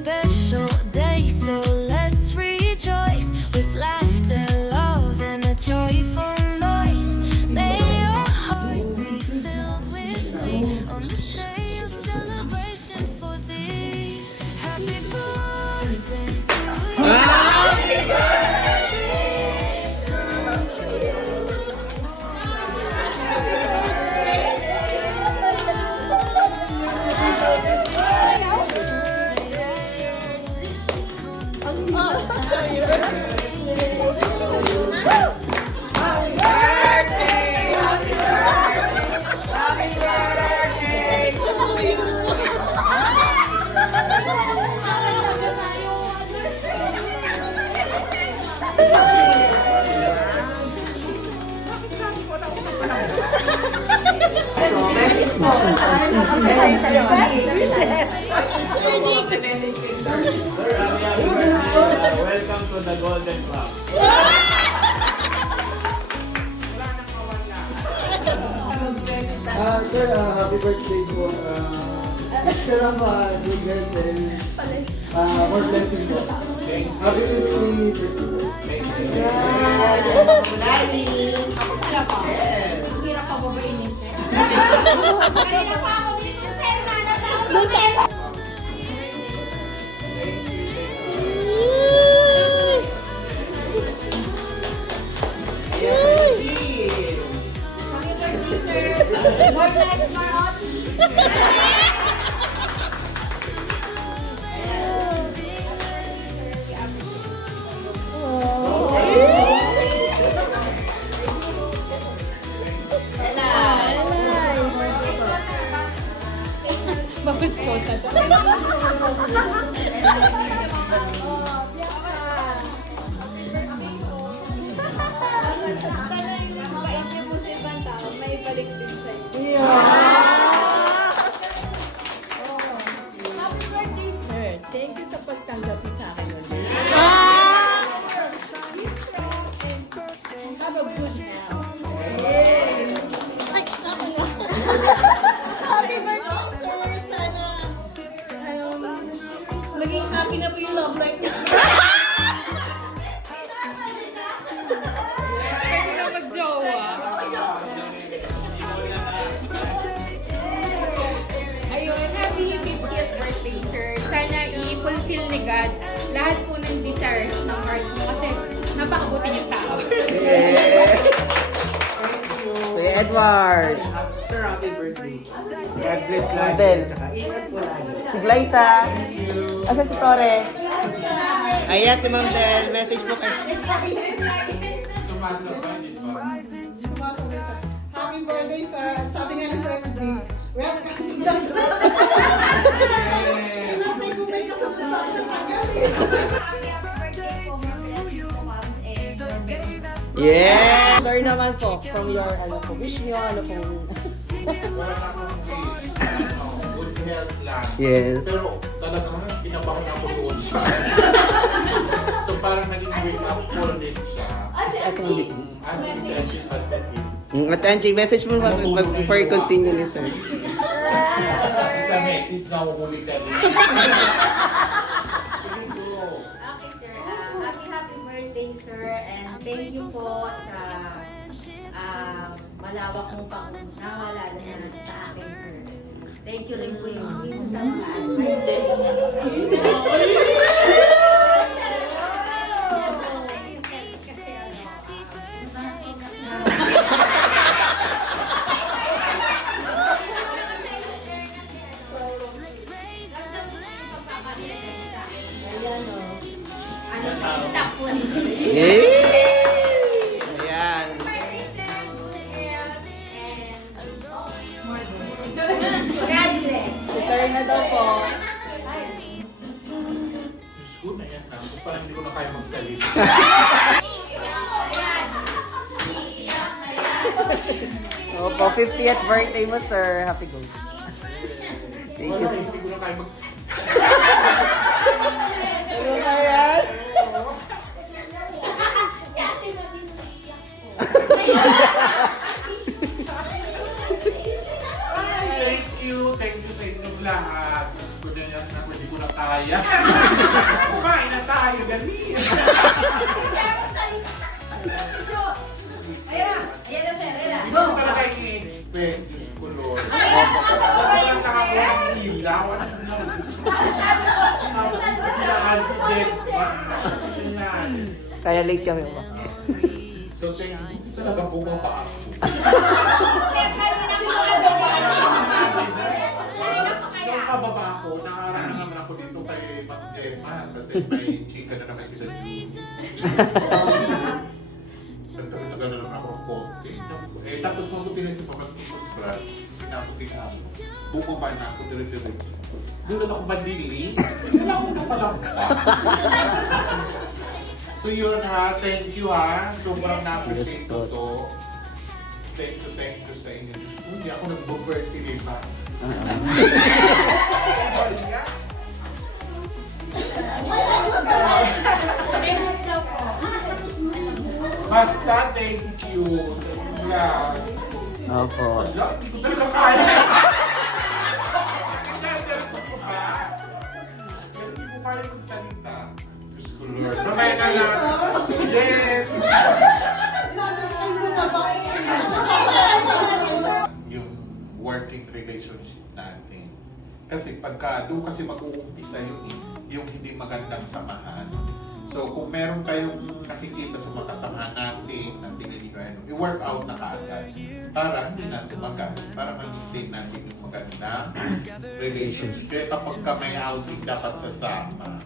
special day, so let's rejoice with laughter, love, and a joyful noise. May your heart be filled with glee on this day of celebration for thee. Happy birthday to you. Happy birthday. Dreams come true. Welcome to the Golden Club. Sir, happy birthday po. Wish ka lang good health and more blessing po. Happy birthday, sir. Hirap pa babayin ni sir. Bakit ko sa ito? Sana yung bait niyo po sa ibang tao, may balik din sa inyo. Happy birthday, sir. Thank you sa pagtanggap niyo sa akin. Have a good health. Ay, sama na. Happy birthday, sir. Sana maging happy na po yung love life niyo. Pwede ka mag-jowa. Ayun, happy 50th birthday, sir. Sana i-fulfill ni God lahat po ng desires ng heart mo kasi napakabuti niyong tao. Kuya Edward. Sir, happy birthday. God bless Model. Si Glyza. Asa si Torres? Ayan si Ma'am Del. Message po kayo. Happy birthday, sir. Sabi nga ni Sir Rudy, welcome to the Kinatay ko may kasama sa pag-ali. Yeah! Sorry naman po, from your, wish nyo, Good health lang. Yes. Pero talagang pinabahan ako doon siya. So parang naging wake up call din siya. As At Angie, message mo before you continue ni sir. Sa message na uhuli ka din. Okay, sir. Happy birthday, sir. And thank you po sa malawak mong pangunawa, lalo na sa akin, sir. Thank you rin po yung isang advice. Stop po. Yay! Ayan. Si sir na daw po. Diyos ko na yan. Parang hindi ko na kaya magsalita. Opo, 50th birthday mo sir. Happy go. Thank you. Hindi ko na kaya magsalita. Ano na yan? Thank you sa inyong lahat. Gusto niyo yan na hindi ko na kaya. Kaya late kami. So, talaga bumaba ako. So, pababa ako, nakaraan naman ako dito kay Ma'am Gemma kasi may chika na naman sila Julie. Nagtagal na naman ako ng konti. Tapos kung ito pinag pa mag-subscribe, pinaputing ako. Bumaba na ako dire-diretso. Doon ako madili. Kailangan ko pala ka. So yun ha, thank you ha. Sobrang na-appreciate ko to. Thank you sa inyo. Hindi ako nag-birthday pa. Basta thank you. Yeah. Opo. Wala, hindi ko talaga kaya. Hindi ko kaya magsalita. Diyos ko Lord. Mamaya na lang. Yes! Yung working relationship natin. Kasi pagka doon kasi mag-uumpisa yung hindi magandang samahan. So kung meron kayong nakikita sa mga kasamahan natin na tingin nyo, i-work out na kaagad para hindi na tumagal, para ma-maintain natin yung magandang relationship. Kaya kapag ka may outing, dapat sasama.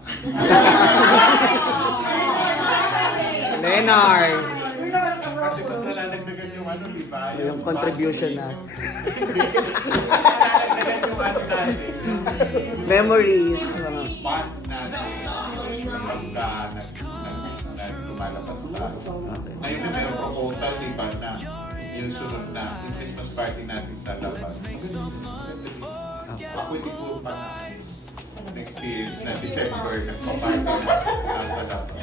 Leonard! Kasi kung nalalagdagan yung ano, di ba? Yung contribution na. Nalalagdagan yung ano natin. Memories. Fun na pagka lumalabas na. Ngayon na may proposal, di ba, na yung sunod na yung Christmas party natin sa labas. Ako hindi ko pa na next year na December nagpa-party na sa labas.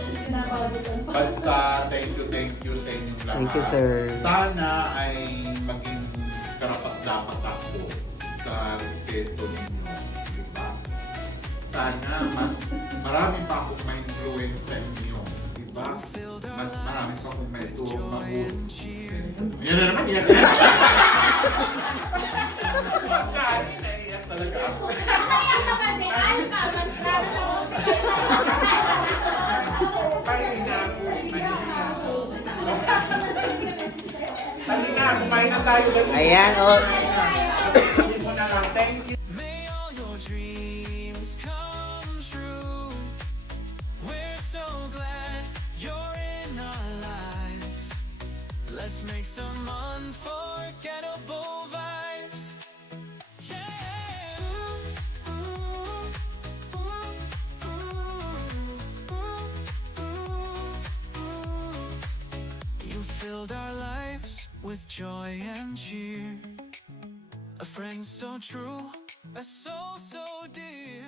Basta, thank you sa inyong lahat. Thank you, sir. Sana ay maging karapat-dapat ako sa respeto ninyo. Diba? Sana mas marami pa akong ma-influence sa inyo. Diba? Mas marami pa akong maitulong mabuti. Yan na naman, yan. Naiiyak talaga ako. Pahinga ako. Pahinga, kumain na tayo. Ayan, oh. Sabihin mo na lang, thank you. May all your dreams come true. We're so glad you're in our lives. Let's make some unforgettable vibes. Yeah. You filled our lives with joy and cheer. A friend so true, a soul so dear.